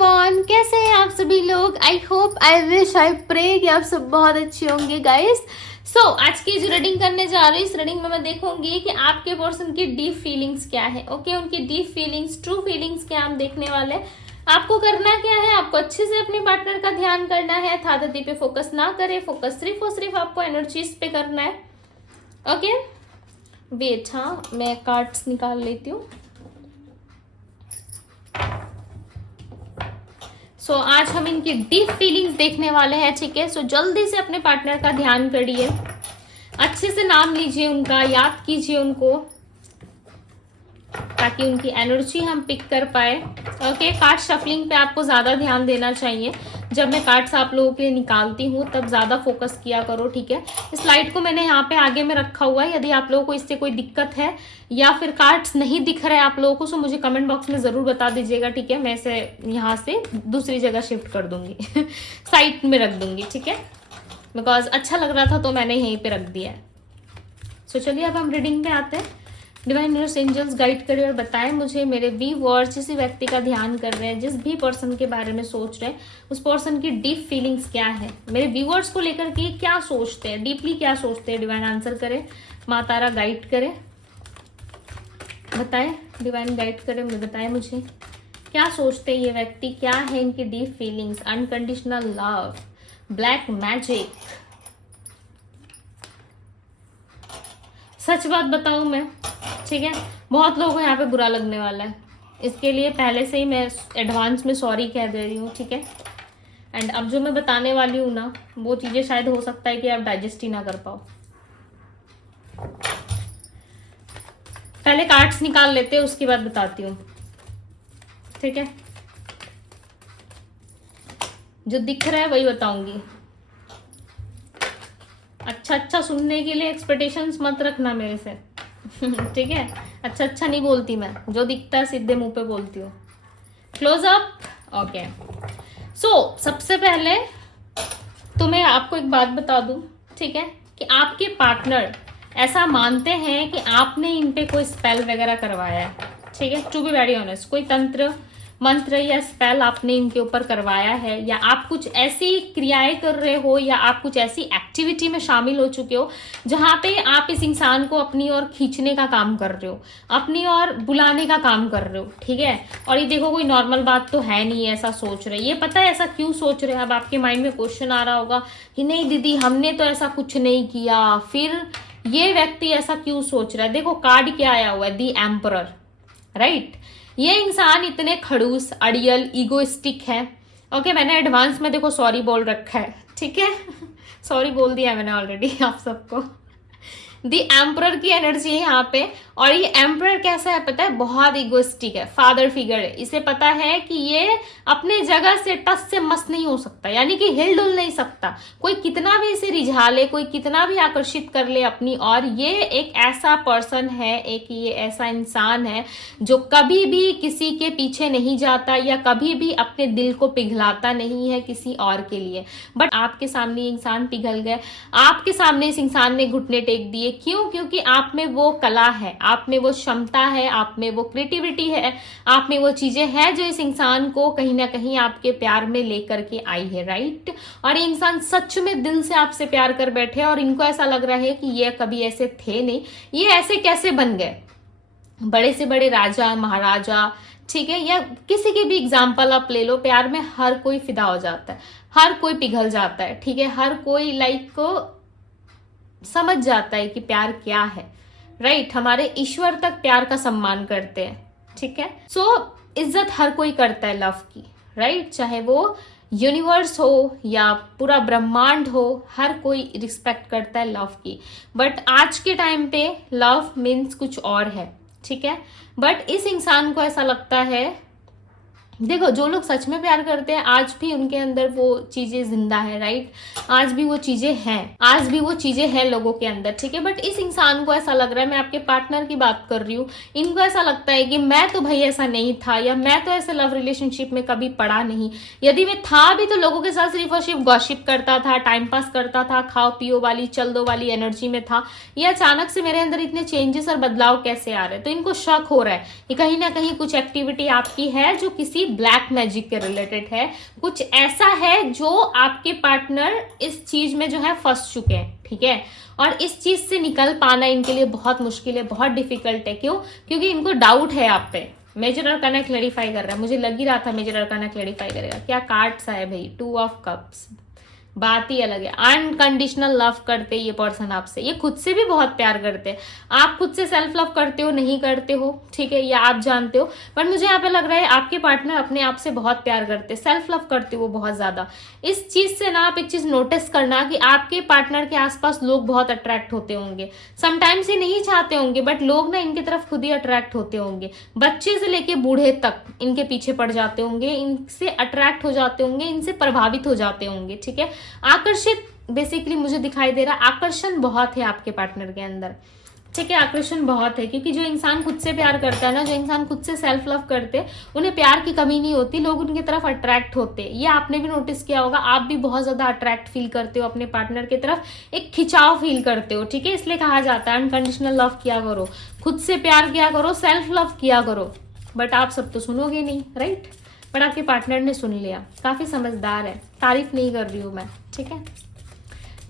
Everyone, कैसे हैं आप सभी लोग। I hope, I wish, I pray कि आप सब बहुत अच्छे होंगे गाइस। सो आज की जो रीडिंग करने जा रही हूँ, इस रीडिंग में मैं देखूंगी कि आपके पर्सन की डीप फीलिंग्स क्या है। ओके, उनकी डीप फीलिंग्स, ट्रू फीलिंग्स क्या हम देखने वाले हैं। आपको करना क्या है, आपको अच्छे से अपने पार्टनर का ध्यान करना है। थादती पे फोकस ना करें, फोकस सिर्फ और सिर्फ आपको एनर्जीज पे करना है। ओके वेट, हाँ मैं कार्ड्स निकाल लेती हूँ। सो आज हम इनकी डीप फीलिंग्स देखने वाले हैं, ठीक है। सो जल्दी से अपने पार्टनर का ध्यान करिए, अच्छे से नाम लीजिए उनका, याद कीजिए उनको, ताकि उनकी एनर्जी हम पिक कर पाए। ओके, कार्ड शफलिंग पे आपको ज़्यादा ध्यान देना चाहिए। जब मैं कार्ड्स आप लोगों के लिए निकालती हूँ तब ज़्यादा फोकस किया करो, ठीक है। इस लाइट को मैंने यहाँ पे आगे में रखा हुआ है। यदि आप लोगों को इससे कोई दिक्कत है या फिर कार्ड्स नहीं दिख रहे हैं आप लोगों को, तो मुझे कमेंट बॉक्स में ज़रूर बता दीजिएगा, ठीक है। मैं इसे यहाँ से दूसरी जगह शिफ्ट कर दूंगी साइड में रख दूंगी, ठीक है, बिकॉज अच्छा लग रहा था तो मैंने यहीं पर रख दिया है। सो चलिए अब हम रीडिंग पे आते हैं। डिवाइन यूनिवर्स एंजल्स गाइड करें और बताएं मुझे, मेरे व्यूअर्स जिस व्यक्ति का ध्यान कर रहे हैं, जिस भी पर्सन के बारे में सोच रहे हैं, उस पर्सन की डीप फीलिंग्स क्या है, मेरे व्यूअर्स को लेकर के क्या सोचते हैं, डीपली क्या सोचते हैं। डिवाइन आंसर करें, माँ तारा गाइड करें, बताएं, डिवाइन गाइड करें, बताएं मुझे क्या सोचते हैं ये व्यक्ति, क्या है इनकी deep feelings. Unconditional love, black magic. सच बात बताऊं मैं, ठीक है, बहुत लोगों को यहाँ पे बुरा लगने वाला है, इसके लिए पहले से ही मैं एडवांस में सॉरी कह दे रही हूँ, ठीक है। एंड अब जो मैं बताने वाली हूँ ना, वो चीज़ें शायद हो सकता है कि आप डाइजेस्ट ही ना कर पाओ। पहले कार्ड्स निकाल लेते हैं, उसके बाद बताती हूँ, ठीक है। जो दिख रहा है वही बताऊंगी। अच्छा सुनने के लिए एक्सपेक्टेशंस मत रखना मेरे से ठीक है। अच्छा नहीं बोलती मैं, जो दिखता है सीधे मुंह पे बोलती हूँ। Close up. ओके, सो सबसे पहले तो मैं आपको एक बात बता दूं, ठीक है, कि आपके पार्टनर ऐसा मानते हैं कि आपने इन पे कोई स्पेल वगैरह करवाया है, ठीक है। टू बी वेरी ऑनेस्ट, कोई तंत्र मंत्र या स्पेल आपने इनके ऊपर करवाया है, या आप कुछ ऐसी क्रियाएं कर रहे हो, या आप कुछ ऐसी एक्टिविटी में शामिल हो चुके हो जहां पे आप इस इंसान को अपनी ओर खींचने का काम कर रहे हो, अपनी ओर बुलाने का काम कर रहे हो, ठीक है। और ये देखो, कोई नॉर्मल बात तो है नहीं, ऐसा सोच रहे। ये पता है ऐसा क्यों सोच रहे हैं। अब आपके माइंड में क्वेश्चन आ रहा होगा कि नहीं दीदी, हमने तो ऐसा कुछ नहीं किया, फिर ये व्यक्ति ऐसा क्यों सोच रहा है। देखो कार्ड क्या आया हुआ है, दी एम्परर, राइट। ये इंसान इतने खड़ूस, अड़ियल, ईगोइस्टिक है। ओके, मैंने एडवांस में देखो सॉरी बोल रखा है, ठीक है सॉरी बोल दिया मैंने ऑलरेडी आप सबको। दी एम्परर की एनर्जी है यहाँ पे। और ये एम्परर कैसा है पता है, बहुत इगोइस्टिक है, फादर फिगर है। इसे पता है कि ये अपने जगह से टस से मस नहीं हो सकता, यानी कि हिल डुल नहीं सकता। कोई कितना भी इसे रिझा ले, कोई कितना भी आकर्षित कर ले अपनी और, ये एक ऐसा पर्सन है, एक ये ऐसा इंसान है जो कभी भी किसी के पीछे नहीं जाता, या कभी भी अपने दिल को पिघलाता नहीं है किसी और के लिए। बट आपके सामने ये इंसान पिघल गए, आपके सामने इस इंसान ने घुटने टेक दिए। क्यों? क्योंकि आप में वो कला है, आप में वो क्षमता है, आप में वो क्रिएटिविटी है, आप में वो चीजें हैं जो इस इंसान को कहीं ना कहीं आपके प्यार में लेकर के आई है, राइट। और ये इंसान सच में दिल से आपसे प्यार कर बैठे, और इनको ऐसा लग रहा है कि ये कभी ऐसे थे नहीं, ये ऐसे कैसे बन गए। बड़े से बड़े राजा महाराजा, ठीक है, या किसी की भी एग्जाम्पल आप ले लो, प्यार में हर कोई फिदा हो जाता है, हर कोई पिघल जाता है, ठीक है। हर कोई लाइक को समझ जाता है कि प्यार क्या है, राइट। हमारे ईश्वर तक प्यार का सम्मान करते हैं, ठीक है। सो इज्जत हर कोई करता है लव की, राइट। चाहे वो यूनिवर्स हो या पूरा ब्रह्मांड हो, हर कोई रिस्पेक्ट करता है लव की। बट आज के टाइम पे लव मीन्स कुछ और है, ठीक है। बट इस इंसान को ऐसा लगता है, देखो जो लोग सच में प्यार करते हैं आज भी उनके अंदर वो चीजें जिंदा है, राइट। आज भी वो चीजें हैं, आज भी वो चीजें हैं लोगों के अंदर, ठीक है। बट इस इंसान को ऐसा लग रहा है, मैं आपके पार्टनर की बात कर रही हूँ, इनको ऐसा लगता है कि मैं तो भाई ऐसा नहीं था, या मैं तो ऐसे लव रिलेशनशिप में कभी पड़ा नहीं। यदि मैं था भी तो लोगों के साथ सिर्फ और सिर्फ गॉसिप करता था, टाइम पास करता था, खाओ पियो वाली चल दो वाली एनर्जी में था। ये अचानक से मेरे अंदर इतने चेंजेस और बदलाव कैसे आ रहे हैं। तो इनको शक हो रहा है कि कहीं ना कहीं कुछ एक्टिविटी आपकी है जो किसी ब्लैक मैजिक के रिलेटेड है, कुछ ऐसा है जो आपके पार्टनर इस चीज में जो है फंस चुके हैं, ठीक है। और इस चीज से निकल पाना इनके लिए बहुत मुश्किल है, बहुत डिफिकल्ट है। क्यों? क्योंकि इनको डाउट है आप पे। मेजर अरकाना क्लैरिफाई कर रहा है, मुझे लग ही रहा था मेजर अरकाना क्लैरिफाई करेगा। क्या कार्ड्स आए भाई, 2 ऑफ कप्स, बात ही अलग है। अनकंडीशनल लव करते ये पर्सन आपसे, ये खुद से भी बहुत प्यार करते हैं। आप खुद से सेल्फ लव करते हो, नहीं करते हो, ठीक है, या आप जानते हो, पर मुझे यहाँ पे लग रहा है आपके पार्टनर अपने आप से बहुत प्यार करते हैं, सेल्फ लव करते हो बहुत ज्यादा। इस चीज से ना आप एक चीज नोटिस करना कि आपके पार्टनर के आसपास लोग बहुत अट्रैक्ट होते होंगे। समटाइम्स ये नहीं चाहते होंगे, बट लोग ना इनकी तरफ खुद ही अट्रैक्ट होते होंगे। बच्चे से लेके बूढ़े तक इनके पीछे पड़ जाते होंगे, इनसे अट्रैक्ट हो जाते होंगे, इनसे प्रभावित हो जाते होंगे, ठीक है। आकर्षित बेसिकली मुझे दिखाई दे रहा, आकर्षण बहुत है आपके पार्टनर के अंदर, ठीक है, आकर्षण बहुत है। क्योंकि जो इंसान खुद से प्यार करता है ना, जो इंसान खुद से सेल्फ लव करते, उन्हें प्यार की कमी नहीं होती, लोग उनकी तरफ अट्रैक्ट होते। ये आपने भी नोटिस किया होगा, आप भी बहुत ज्यादा अट्रैक्ट फील करते हो अपने पार्टनर की तरफ, एक खिंचाव फील करते हो, ठीक है। इसलिए कहा जाता है अनकंडीशनल लव किया करो, खुद से प्यार किया करो, सेल्फ लव किया करो। बट आप सब तो सुनोगे नहीं, राइट। बट आपके पार्टनर ने सुन लिया, काफी समझदार है, तारीफ नहीं कर रही हूं मैं, ठीक है।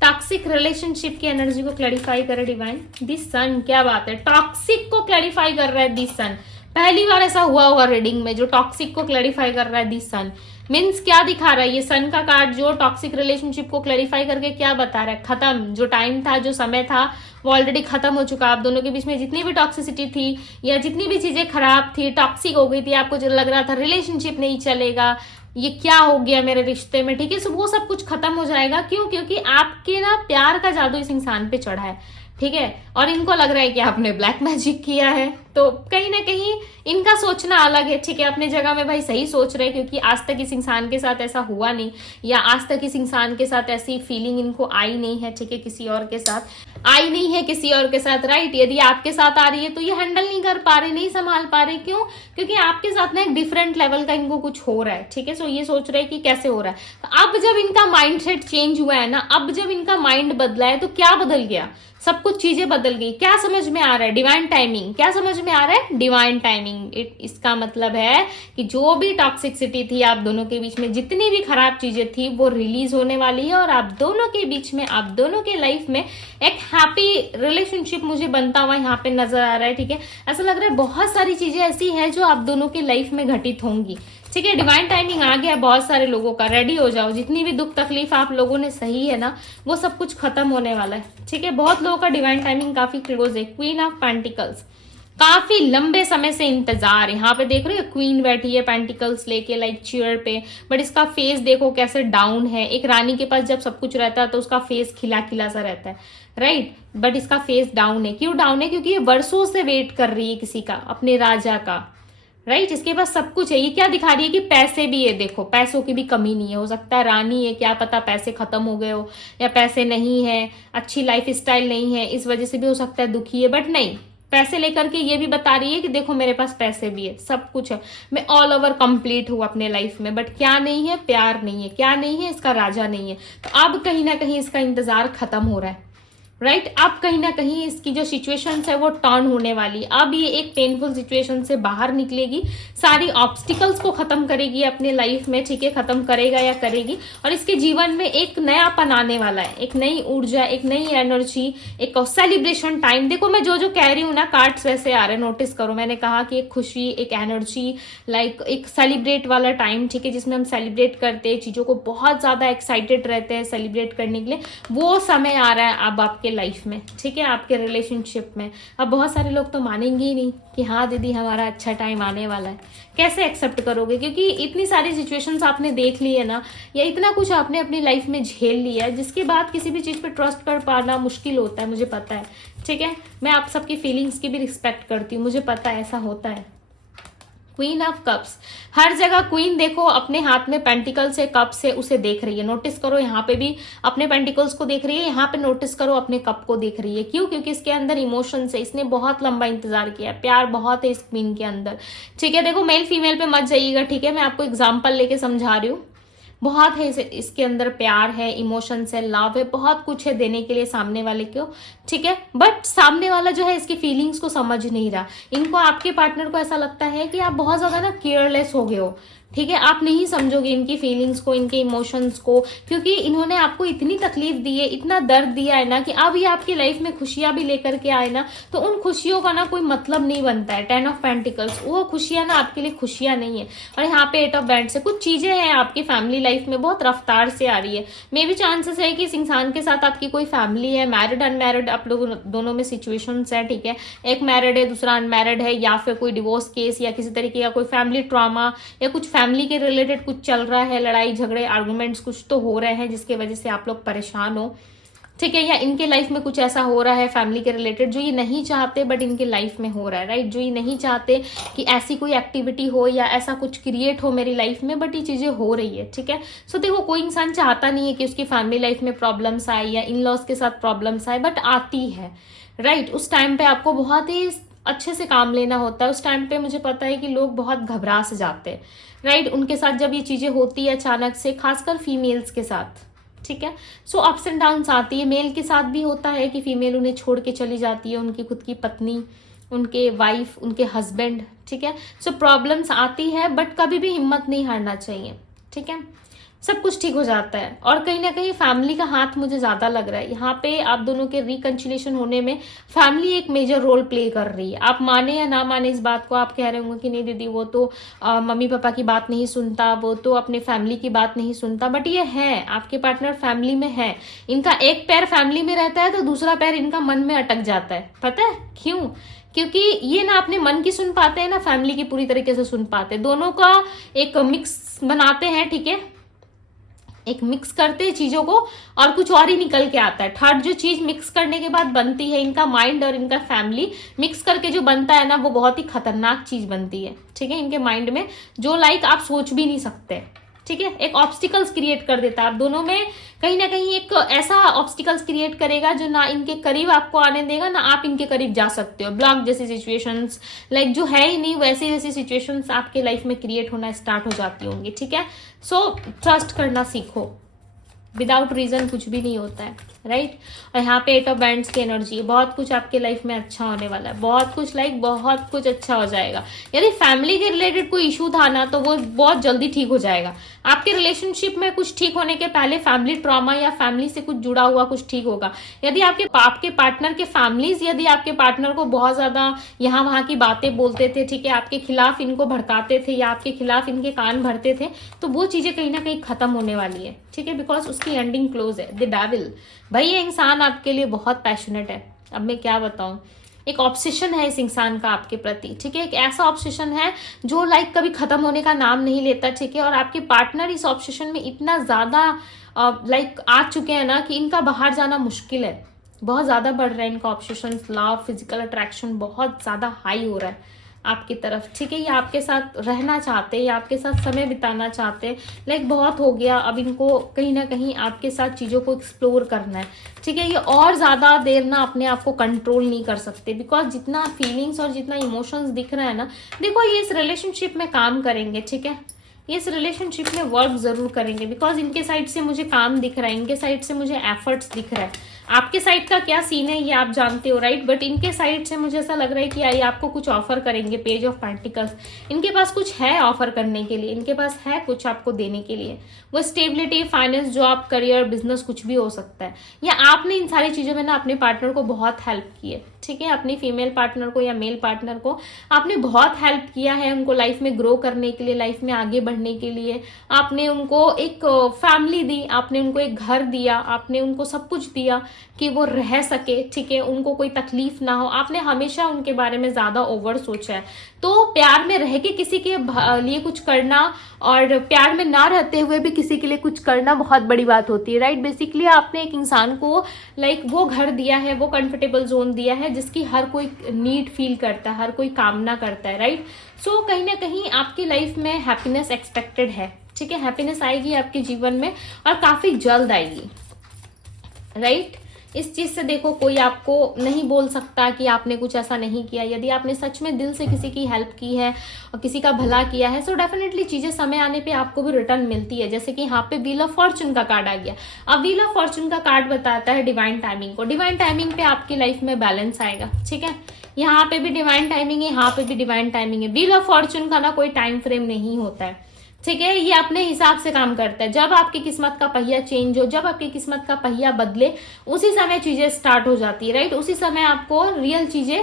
टॉक्सिक रिलेशनशिप की एनर्जी को क्लैरिफाई करे डिवाइन। दिस सन, क्या बात है, टॉक्सिक को क्लैरिफाई कर रहा है दिस सन। पहली बार ऐसा हुआ होगा रीडिंग में जो टॉक्सिक को क्लैरिफाई कर रहा है दिस सन। मीन्स क्या दिखा रहा है ये सन का कार्ड, जो टॉक्सिक रिलेशनशिप को क्लैरिफाई करके क्या बता रहा है, खत्म। जो टाइम था, जो समय था, वो ऑलरेडी खत्म हो चुका। आप दोनों के बीच में जितनी भी टॉक्सिसिटी थी या जितनी भी चीजें खराब थी, टॉक्सिक हो गई थी, आपको जो लग रहा था रिलेशनशिप नहीं चलेगा, ये क्या हो गया मेरे रिश्ते में, ठीक है, वो सब कुछ खत्म हो जाएगा। क्यों? क्योंकि आपके ना प्यार का जादू इस इंसान पे चढ़ा है, ठीक है। और इनको लग रहा है कि आपने ब्लैक मैजिक किया है, तो कहीं ना कहीं इनका सोचना अलग है, ठीक है। अपने जगह में भाई सही सोच रहे हैं, क्योंकि आज तक इस इंसान के साथ ऐसा हुआ नहीं, या आज तक इस इंसान के साथ ऐसी फीलिंग इनको आई नहीं है, ठीक है, किसी और के साथ आई नहीं है, किसी और के साथ, राइट। यदि आपके साथ आ रही है तो ये हैंडल नहीं कर पा रहे, नहीं संभाल पा रहे। क्यों? क्योंकि आपके साथ ना एक डिफरेंट लेवल का इनको कुछ हो रहा है, ठीक है। सो ये सोच रहे हैं कि कैसे हो रहा है। तो अब जब इनका माइंड सेट चेंज हुआ है ना, अब जब इनका माइंड बदला है, तो क्या बदल गया? सब कुछ चीजें बदल गई। क्या समझ में आ रहा है? Divine timing. क्या समझ में आ रहा है? Divine timing. इसका मतलब है कि जो भी टॉक्सिसिटी थी आप दोनों के बीच में, जितनी भी खराब चीजें थी, वो रिलीज होने वाली है, और आप दोनों के बीच में, आप दोनों के लाइफ में एक हैप्पी रिलेशनशिप मुझे बनता हुआ यहाँ पे नजर आ रहा है, ठीक है। ऐसा लग रहा है बहुत सारी चीजें ऐसी है जो आप दोनों की लाइफ में घटित होंगी, ठीक है। डिवाइन टाइमिंग आ गया बहुत सारे लोगों का, रेडी हो जाओ। जितनी भी दुख तकलीफ आप लोगों ने सही है ना, वो सब कुछ खत्म होने वाला है, ठीक है। बहुत लोगों का डिवाइन टाइमिंग काफी क्लोज है। क्वीन ऑफ पेंटिकल्स, काफी लंबे समय से इंतजार। यहाँ पे देख रहे हो क्वीन बैठी है पेंटिकल्स लेके, लाइक चेयर पे, बट इसका फेस देखो कैसे डाउन है। एक रानी के पास जब सब कुछ रहता है तो उसका फेस खिला खिला सा रहता है, राइट, बट इसका फेस डाउन है। क्यों डाउन है? क्योंकि ये वर्षों से वेट कर रही है किसी का, अपने राजा का, राइट। इसके पास सब कुछ है। ये क्या दिखा रही है कि पैसे भी है, देखो पैसों की भी कमी नहीं है। हो सकता है रानी है, क्या पता पैसे खत्म हो गए हो, या पैसे नहीं है, अच्छी लाइफ स्टाइल नहीं है, इस वजह से भी हो सकता है दुखी है। बट नहीं, पैसे लेकर के ये भी बता रही है कि देखो मेरे पास पैसे भी है, सब कुछ है, मैं ऑल ओवर कंप्लीट हूँ अपने लाइफ में। बट क्या नहीं है? प्यार नहीं है। क्या नहीं है? इसका राजा नहीं है। तो अब कहीं ना कहीं इसका इंतजार खत्म हो रहा है, राइट। अब कहीं ना कहीं इसकी जो सिचुएशन है वो टर्न होने वाली। अब ये एक पेनफुल सिचुएशन से बाहर निकलेगी, सारी ऑब्स्टिकल्स को खत्म करेगी अपने लाइफ में, ठीक है, खत्म करेगा या करेगी। और इसके जीवन में एक नयापन आने वाला है, एक नई ऊर्जा, एक नई एनर्जी, एक सेलिब्रेशन टाइम। देखो मैं जो जो कह रही हूँ ना, कार्ड्स वैसे आ रहे हैं, नोटिस करो। मैंने कहा कि एक खुशी, एक एनर्जी, लाइक एक सेलिब्रेट वाला टाइम, ठीक है, जिसमें हम सेलिब्रेट करते हैं, चीजों को बहुत ज्यादा एक्साइटेड रहते हैं सेलिब्रेट करने के लिए। वो समय आ रहा है अब आपके लाइफ में, ठीक है, आपके रिलेशनशिप में। अब बहुत सारे लोग तो मानेंगे ही नहीं कि हाँ दीदी हमारा अच्छा टाइम आने वाला है। कैसे एक्सेप्ट करोगे? क्योंकि इतनी सारी सिचुएशंस आपने देख ली है ना, या इतना कुछ आपने अपनी लाइफ में झेल लिया है, जिसके बाद किसी भी चीज पे ट्रस्ट कर पाना मुश्किल होता है, मुझे पता है, ठीक है। मैं आप सबकी फीलिंग्स की भी रिस्पेक्ट करती हूँ, मुझे पता है ऐसा होता है। क्वीन ऑफ कप्स, हर जगह क्वीन देखो अपने हाथ में पेंटिकल से, कप से उसे देख रही है। नोटिस करो यहाँ पे भी अपने पेंटिकल्स को देख रही है, यहाँ पे नोटिस करो अपने कप को देख रही है। क्यों? क्योंकि इसके अंदर इमोशंस है, इसने बहुत लंबा इंतजार किया, प्यार बहुत है इस क्वीन के अंदर, ठीक है। देखो मेल फीमेल पे मत जाइएगा, ठीक है, मैं आपको एग्जाम्पल लेके समझा रही हूँ। बहुत है इसके अंदर, प्यार है, इमोशंस है, लव है, बहुत कुछ है देने के लिए सामने वाले को, ठीक है। बट सामने वाला जो है इसकी फीलिंग्स को समझ नहीं रहा। इनको, आपके पार्टनर को ऐसा लगता है कि आप बहुत ज्यादा ना केयरलेस हो गए हो, ठीक है, आप नहीं समझोगे इनकी फीलिंग्स को, इनके इमोशंस को, क्योंकि इन्होंने आपको इतनी तकलीफ दी है, इतना दर्द दिया है ना कि अब ये आपकी लाइफ में खुशियां भी लेकर के आए ना, तो उन खुशियों का ना कोई मतलब नहीं बनता है। 10 ऑफ पेंटिकल्स, वो खुशियां ना आपके लिए खुशियां नहीं है। और यहाँ पे 8 ऑफ बैंड्स है। कुछ चीजें हैं आपकी फैमिली लाइफ में बहुत रफ्तार से आ रही है। मे भी चांसेस है कि इस इंसान के साथ आपकी कोई फैमिली है, मैरिड अनमैरिड आप लोग दोनों में सिचुएशंस है, ठीक है, एक मैरिड है दूसरा अनमैरिड है, या फिर कोई डिवोर्स केस या किसी तरीके का कोई फैमिली ट्रॉमा या कुछ फैमिली के रिलेटेड कुछ चल रहा है, लड़ाई झगड़े आर्गुमेंट्स कुछ तो हो रहे हैं जिसके वजह से आप लोग परेशान हो, ठीक है, या इनके लाइफ में कुछ ऐसा हो रहा है फैमिली के रिलेटेड जो ये नहीं चाहते बट इनके लाइफ में हो रहा है, राइट, जो ये नहीं चाहते कि ऐसी कोई एक्टिविटी हो या ऐसा कुछ क्रिएट हो मेरी लाइफ में, बट ये चीजें हो रही है, ठीक है। सो देखो, कोई इंसान चाहता नहीं है कि उसकी फैमिली लाइफ में प्रॉब्लम्स आए या इन लॉज के साथ प्रॉब्लम्स आए, बट आती है, राइट। उस टाइम पे आपको बहुत ही अच्छे से काम लेना होता है। उस टाइम पे मुझे पता है कि लोग बहुत घबरा से जाते हैं, राइट, उनके साथ जब ये चीजें होती है अचानक से, खासकर फीमेल्स के साथ, ठीक है। सो अप्स एंड डाउन्स आती है। मेल के साथ भी होता है कि फीमेल उन्हें छोड़ के चली जाती है, उनकी खुद की पत्नी, उनके वाइफ, उनके हस्बैंड, ठीक है। सो प्रॉब्लम्स आती है बट कभी भी हिम्मत नहीं हारना चाहिए, ठीक है, सब कुछ ठीक हो जाता है। और कहीं ना कहीं फैमिली का हाथ मुझे ज्यादा लग रहा है यहाँ पे। आप दोनों के रिकंसिलिएशन होने में फैमिली एक मेजर रोल प्ले कर रही है। आप माने या ना माने इस बात को, आप कह रहे होंगे कि नहीं दीदी वो तो मम्मी पापा की बात नहीं सुनता, वो तो अपने फैमिली की बात नहीं सुनता, बट ये है, आपके पार्टनर फैमिली में है। इनका एक पैर फैमिली में रहता है तो दूसरा पैर इनका मन में अटक जाता है। पता है क्यों? क्योंकि ये ना अपने मन की सुन पाते हैं ना फैमिली की पूरी तरीके से सुन पाते हैं। दोनों का एक मिक्स बनाते हैं, ठीक है, एक मिक्स करते हैं चीजों को और कुछ और ही निकल के आता है। थर्ड जो चीज मिक्स करने के बाद बनती है, इनका माइंड और इनका फैमिली मिक्स करके जो बनता है ना, वो बहुत ही खतरनाक चीज बनती है, ठीक है, इनके माइंड में, जो लाइक आप सोच भी नहीं सकते, ठीक है। एक ऑब्स्टिकल्स क्रिएट कर देता है आप दोनों में, कहीं ना कहीं एक ऐसा ऑब्स्टिकल्स क्रिएट करेगा जो ना इनके करीब आपको आने देगा ना आप इनके करीब जा सकते हो। ब्लॉक जैसी सिचुएशंस, लाइक जो है ही नहीं वैसी वैसी सिचुएशंस आपके लाइफ में क्रिएट होना स्टार्ट हो जाती होंगी, ठीक है। सो ट्रस्ट करना सीखो, विदाउट रीजन कुछ भी नहीं होता है, राइट। और यहाँ पे 8 ऑफ बैंड्स की एनर्जी, बहुत कुछ आपके लाइफ में अच्छा होने वाला है, बहुत कुछ, लाइक बहुत कुछ अच्छा हो जाएगा। यदि फैमिली के रिलेटेड कोई इशू था ना तो वो बहुत जल्दी ठीक हो जाएगा। आपके रिलेशनशिप में कुछ ठीक होने के पहले फैमिली ट्रॉमा या फैमिली से कुछ जुड़ा हुआ कुछ ठीक होगा। यदि आपके पार्टनर के फैमिलीज यदि आपके पार्टनर को बहुत ज्यादा यहाँ वहां की बातें बोलते थे, ठीक है, आपके खिलाफ इनको भड़काते थे या आपके खिलाफ इनके कान भरते थे, तो वो चीजें कहीं ना कहीं खत्म होने वाली है, ठीक है, बिकॉज उसकी एंडिंग क्लोज है। द डेविल, भाई ये इंसान आपके लिए बहुत पैशनेट है। अब मैं क्या बताऊं, एक ऑब्सेशन है इस इंसान का आपके प्रति, ठीक है, एक ऐसा ऑब्सेशन है जो लाइक कभी खत्म होने का नाम नहीं लेता, ठीक है। और आपके पार्टनर इस ऑब्सेशन में इतना ज्यादा लाइक आ चुके हैं ना कि इनका बाहर जाना मुश्किल है, बहुत ज्यादा बढ़ रहा है इनका ऑब्सेशन, लव, फिजिकल अट्रैक्शन बहुत ज्यादा हाई हो रहा है आपकी तरफ, ठीक है। ये आपके साथ रहना चाहते हैं, ये आपके साथ समय बिताना चाहते हैं, लाइक बहुत हो गया, अब इनको कहीं ना कहीं आपके साथ चीजों को एक्सप्लोर करना है, ठीक है। ये और ज्यादा देर ना अपने आप को कंट्रोल नहीं कर सकते, बिकॉज जितना फीलिंग्स और जितना इमोशंस दिख रहा है ना, देखो ये इस रिलेशनशिप में काम करेंगे, ठीक है, ये इस रिलेशनशिप में वर्क जरूर करेंगे, बिकॉज इनके साइड से मुझे काम दिख रहा है, इनके साइड से मुझे एफर्ट्स दिख रहा है। आपके साइड का क्या सीन है ये आप जानते हो, राइट, बट इनके साइड से मुझे ऐसा लग रहा है कि ये आपको कुछ ऑफर करेंगे। पेज ऑफ पेंटिकल्स, इनके पास कुछ है ऑफर करने के लिए, इनके पास है कुछ आपको देने के लिए, वो stability, finance, job, career, business, कुछ भी हो सकता है। या आपने इन सारी चीजों में ना अपने पार्टनर को बहुत हेल्प की है, ठीक है, अपनी फीमेल पार्टनर को या मेल पार्टनर को आपने बहुत हेल्प किया है, उनको लाइफ में ग्रो करने के लिए, लाइफ में आगे बढ़ने के लिए। आपने उनको एक फैमिली दी, आपने उनको एक घर दिया, आपने उनको सब कुछ दिया कि वो रह सके, ठीक है, उनको कोई तकलीफ ना हो। आपने हमेशा उनके बारे में ज्यादा ओवर सोचा है। तो प्यार में रह के किसी के लिए कुछ करना और प्यार में ना रहते हुए भी किसी के लिए कुछ करना बहुत बड़ी बात होती है, राइट। बेसिकली आपने एक इंसान को लाइक वो घर दिया है, वो कंफर्टेबल जोन दिया है जिसकी हर कोई नीड फील करता है, हर कोई कामना करता है, राइट। सो कहीं ना कहीं आपकी लाइफ में हैप्पीनेस एक्सपेक्टेड है, ठीक है, हैप्पीनेस आएगी आपके जीवन में और काफी जल्द आएगी, राइट। इस चीज से देखो कोई आपको नहीं बोल सकता कि आपने कुछ ऐसा नहीं किया। यदि आपने सच में दिल से किसी की हेल्प की है और किसी का भला किया है, सो डेफिनेटली चीजें समय आने पे आपको भी रिटर्न मिलती है। जैसे कि यहाँ पे व्हील ऑफ फॉर्चून का कार्ड आ गया। अब व्हील ऑफ फॉर्चून का कार्ड बताता है डिवाइन टाइमिंग को। डिवाइन टाइमिंग पे आपकी लाइफ में बैलेंस आएगा, ठीक है। यहाँ पे भी डिवाइन टाइमिंग है, यहाँ पे भी डिवाइन टाइमिंग है। व्हील ऑफ फॉर्चून का ना कोई टाइम फ्रेम नहीं होता है, ठीक है, ये अपने हिसाब से काम करता है। जब आपकी किस्मत का पहिया चेंज हो, जब आपकी किस्मत का पहिया बदले, उसी समय चीजें स्टार्ट हो जाती है, राइट। उसी समय आपको रियल चीजें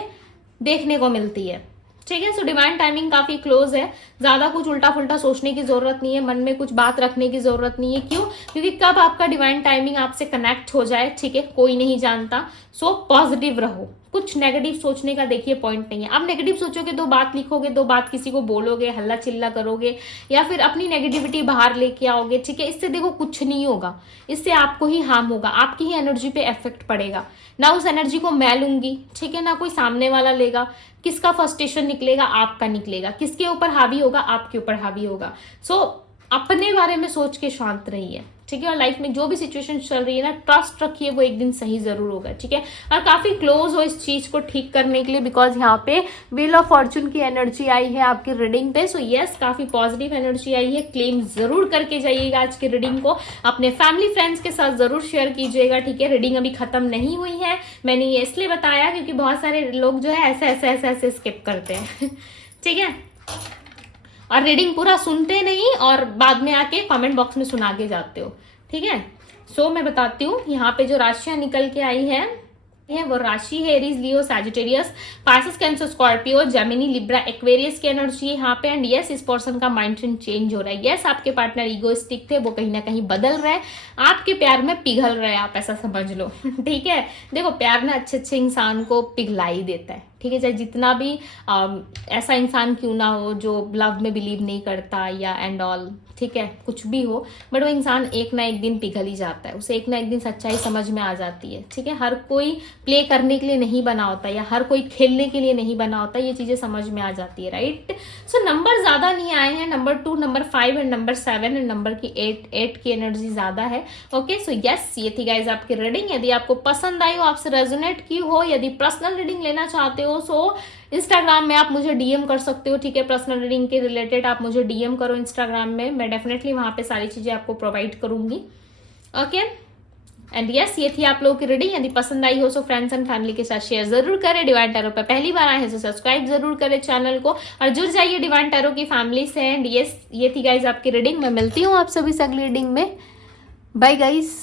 देखने को मिलती है, ठीक है। सो डिवाइन टाइमिंग काफी क्लोज है, ज्यादा कुछ उल्टा फुल्टा सोचने की जरूरत नहीं है, मन में कुछ बात रखने की जरूरत नहीं है। क्यों? क्योंकि कब आपका डिवाइन टाइमिंग आपसे कनेक्ट हो जाए, ठीक है, कोई नहीं जानता। सो पॉजिटिव रहो, कुछ नेगेटिव सोचने का देखिए पॉइंट नहीं है। अब नेगेटिव सोचोगे, दो बात लिखोगे, दो बात किसी को बोलोगे, हल्ला चिल्ला करोगे, या फिर अपनी नेगेटिविटी बाहर लेके आओगे, ठीक है, इससे देखो कुछ नहीं होगा, इससे आपको ही हार्म होगा, आपकी ही एनर्जी पे इफेक्ट पड़ेगा। ना उस एनर्जी को मैं लूंगी, ठीक है, ना कोई सामने वाला लेगा। किसका फ्रस्ट्रेशन निकलेगा? आपका निकलेगा। किसके ऊपर हावी होगा? आपके ऊपर हावी होगा। सो अपने बारे में सोच के शांत रहिए, ठीक है। और लाइफ में जो भी सिचुएशन चल रही है ना, ट्रस्ट रखिए, वो एक दिन सही जरूर होगा, ठीक है। और काफी क्लोज हो इस चीज को ठीक करने के लिए, बिकॉज यहाँ पे व्हील ऑफ फॉर्चून की एनर्जी आई है आपकी रीडिंग पे। सो यस, काफी पॉजिटिव एनर्जी आई है। क्लेम जरूर करके जाइएगा आज की रीडिंग को, अपने फैमिली फ्रेंड्स के साथ जरूर शेयर कीजिएगा, ठीक है। रीडिंग अभी खत्म नहीं हुई है, मैंने ये इसलिए बताया क्योंकि बहुत सारे लोग जो है ऐसे स्किप करते हैं ठीक है, और रीडिंग पूरा सुनते नहीं और बाद में आके कमेंट बॉक्स में सुना के जाते हो, ठीक है। सो मैं बताती हूँ, यहाँ पे जो राशियां निकल के आई है वो राशि है Aries, Leo, Sagittarius, Pisces, Cancer, Scorpio, Gemini, Libra, Aquarius की एनर्जी यहाँ पे। एंड यस, इस पर्सन का माइंड चेंज हो रहा है। यस, आपके पार्टनर ईगोइस्टिक थे, वो कहीं ना कहीं बदल रहे हैं, आपके प्यार में पिघल रहे हैं, आप ऐसा समझ लो ठीक है। देखो, प्यार ना अच्छे इंसान को पिघला ही देता है, ठीक है। चाहे जितना भी ऐसा इंसान क्यों ना हो जो लव में बिलीव नहीं करता या एंड ऑल, ठीक है, कुछ भी हो, बट वो इंसान एक ना एक दिन पिघल ही जाता है, उसे एक ना एक दिन सच्चाई समझ में आ जाती है, ठीक है। हर कोई प्ले करने के लिए नहीं बना होता, या हर कोई खेलने के लिए नहीं बना होता, ये चीजें समझ में आ जाती है, राइट। सो नंबर ज्यादा नहीं आए हैं, number 2, number 5 and number 7 and number की 8 की एनर्जी ज्यादा है। ओके, सो यस, ये थी गाइज आपकी रीडिंग। यदि आपको पसंद आई हो, आपसे रेजोनेट की हो, यदि पर्सनल रीडिंग लेना चाहते हो, सो इंस्टाग्राम में आप मुझे डीएम कर सकते हो, ठीक है। पर्सनल रीडिंग के रिलेटेड आप मुझे डीएम करो इंस्टाग्राम में, मैं डेफिनेटली वहां पे सारी चीजें आपको प्रोवाइड करूंगी। ओके, एंड यस, ये थी आप लोगों की रीडिंग। यदि पसंद आई हो सो फ्रेंड्स एंड फैमिली के साथ शेयर जरूर करें। डिवाइन टैरो पे पहली बार आए हैं तो सब्सक्राइब जरूर करें चैनल को, और जुड़ जाइए डिवाइन टैरो की फैमिली से। एंड यस, ये थी गाइज आपकी रीडिंग। मैं मिलती हूँ आप सभी से अगली रीडिंग में। Bye guys.